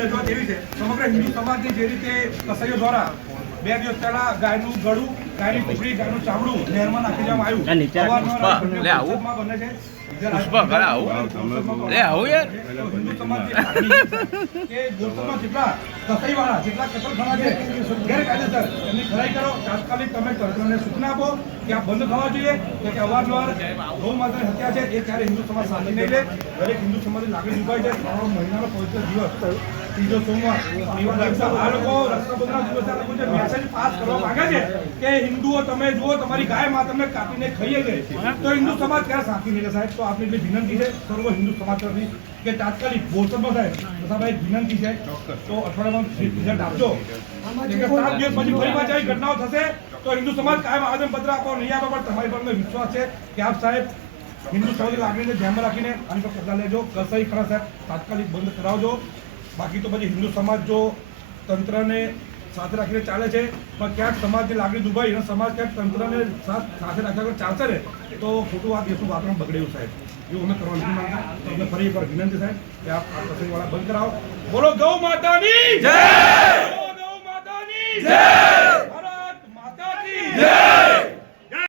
રજૂઆત એવી છે. સમગ્ર હિન્દુ સમાજની જે રીતે કસાઈઓ દ્વારા બે દિવસ પહેલાં ગાયનું ગળું ગાયની કુકડી ગાયનું ચામડું નહેરમાં નાખી દેવામાં આવ્યું આ નીચે રાખો. અવારનવાર પુષ્પા, લે આવું. બને છે. પુષ્પા, ઘરે આવું. લે આવું યાર. હિન્દુ સમાજની લાગણી કે બોરસદમાં જેટલા કસાઈવાળા, જેટલા કતલખાના છે, ગેરકાયદેસર એમની ખરાઈ કરો તાત્કાલિક તમે તંત્રને સૂચના આપો કે આ બંધ થવા જોઈએ કે અવારનવાર ગૌ માતાની હત્યા છે એ ત્યારે હિન્દુ સમાજ સાથી નહીં લે દરેક હિન્દુ સમાજની લાગણી દુભાઈ છે ત્રણ મહિનાનો પવિત્ર દિવસ ત્રીજો સોમવાર આ લોકો રક્ષાબંધનના દિવસે આ લોકો જે મેસેજ પાસ કરવા માંગે છે કે હિન્દુઓ તમે જુઓ, તમારી ગાયમાં તમે કાપીને ખાઈએ ગઈ તો હિન્દુ સમાજ ક્યાં સાથી નહીં સાહેબ? તો આપની એટલી વિનંતી છે, સર્વ હિન્દુ સમાજ તરફથી કે તાત્કાલિક બોરસદમાં સાહેબ પ્રસાદભાઈ વિનંતી છે. તો અઠવાડિયામાં રિઝલ્ટ આપજો. સાત દિવસ પછી ફરી પાછી આવી ઘટનાઓ થશે, તો હિન્દુ સમાજ કાયમ આવેદન પત્ર આપો, નહીં આપો, પણ તમારી પર વિશ્વાસ છે કે આપ સાહેબ હિન્દુ સમાજની લાગણીને ધ્યાનમાં રાખીને આની પર પગલાં લેજો. કસાઈ ખરા સાહેબ, તાત્કાલિક બંધ કરાવજો. બાકી તો પછી હિન્દુ સમાજ જો તંત્રને સાથે રાખીને ચાલે છે. પણ ક્યાંક સમાજની લાગણી દુભાઈ અને સમાજ ક્યાંક તંત્રને સાથ રાખ્યા વગર ચાલશે ને તો ખોટું વાત દેશનું વાતાવરણ બગડ્યું સાહેબ. એવું અમે કરવા નથી માંગતા. તો અમને ફરી એકવાર વિનંતી સાહેબ કે આપ આ કસાઈવાળા બંધ કરાવો. બોલો ગૌ માતાની જય! ગૌ માતાની જય!